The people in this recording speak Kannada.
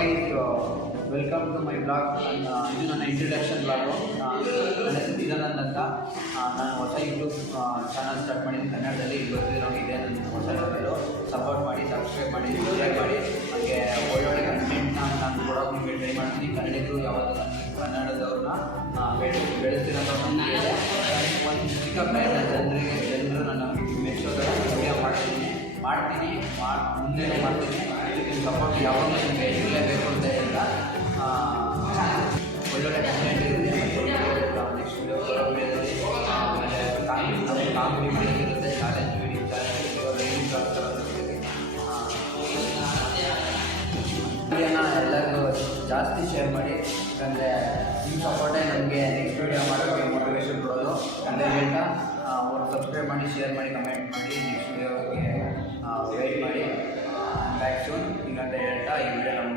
Guys, welcome to my blog. ಇದು ನನ್ನ ಇಂಟ್ರಡಕ್ಷನ್ ಬ್ಲಾಗು. ನನ್ನ ಹೆಸರು ಚಿದಾನಂದ್ ಅಂತ. ನಾನು ಹೊಸ ಯೂಟ್ಯೂಬ್ ಚಾನಲ್ ಸ್ಟಾರ್ಟ್ ಮಾಡಿದ್ದೀನಿ ಕನ್ನಡದಲ್ಲಿ. ಇವತ್ತು ಇದೆ ನನ್ನ ಹೊಸ ಚಾನಲ್ಲು. ಸಪೋರ್ಟ್ ಮಾಡಿ, ಸಬ್ಸ್ಕ್ರೈಬ್ ಮಾಡಿ, ಶೇರ್ ಮಾಡಿ. ಹಾಗೆ ಒಳ್ಳೊಳ್ಳೆ ಕಂಟೆಂಟ್ನ ನಾನು ಕೊಡೋಕೆ ನಿಮಗೆ ಟ್ರೈ ಮಾಡ್ತೀನಿ. ಕನ್ನಡಿಗರು ಯಾವಾಗ ಕನ್ನಡದವ್ರನ್ನ ಬೆಳೆಸ್ತಿರೋದು ನಮಗೆ ಒಂದು ಚಿಕ್ಕ ಪ್ರಯತ್ನ. ಜನರು ನನ್ನ ಮೆಚ್ಚೋದರ ವಿಡಿಯೋ ಮಾಡ್ತೀನಿ ಮುಂದೆ ಮಾಡ್ತೀನಿ. ಇದಕ್ಕೆ ಸಪೋರ್ಟ್ ಯಾವಾಗಲೂ ನಿಮಗೆ ಇರಲೇಬೇಕು ಅಂತ ಇಲ್ಲ. ಒಳ್ಳೊಳ್ಳೆ ಕಂಟೆಂಟ್ ಇರುತ್ತೆ. ನೆಕ್ಸ್ಟ್ ವಿಡಿಯೋ ಬರೋ ವಿಡಿಯೋದಲ್ಲಿ ಆಮೇಲೆ ಕಾಮಿಡಿ ವಿಡಿಯೋಸ್ ಇರುತ್ತೆ, ಚಾಲೆಂಜ್ ವಿಡಿಯೋ ವಿಡಿಯೋನ ಎಲ್ಲರಿಗೂ ಜಾಸ್ತಿ ಶೇರ್ ಮಾಡಿ. ಯಾಕಂದರೆ ನಿಮ್ಮ ಸಪೋರ್ಟೇ ನಮಗೆ ನೆಕ್ಸ್ಟ್ ವಿಡಿಯೋ ಮಾಡೋಕ್ಕೆ ಮೋಟಿವೇಶನ್ ಕೊಡೋದು ಅಂತ ಹೇಳ್ತಾ, ಅವ್ರು ಸಬ್ಸ್ಕ್ರೈಬ್ ಮಾಡಿ, ಶೇರ್ ಮಾಡಿ, ಕಮೆಂಟ್ ಮಾಡಿ, ನೆಕ್ಸ್ಟ್ ವಿಡಿಯೋಗೆ ವೆಯ್ಟ್ ಮಾಡಿ. ಬ್ಯಾಕ್ ಸೂನ್ ಹೀಗಂತ ಹೇಳ್ತಾ ಈ ವಿಡಿಯೋನ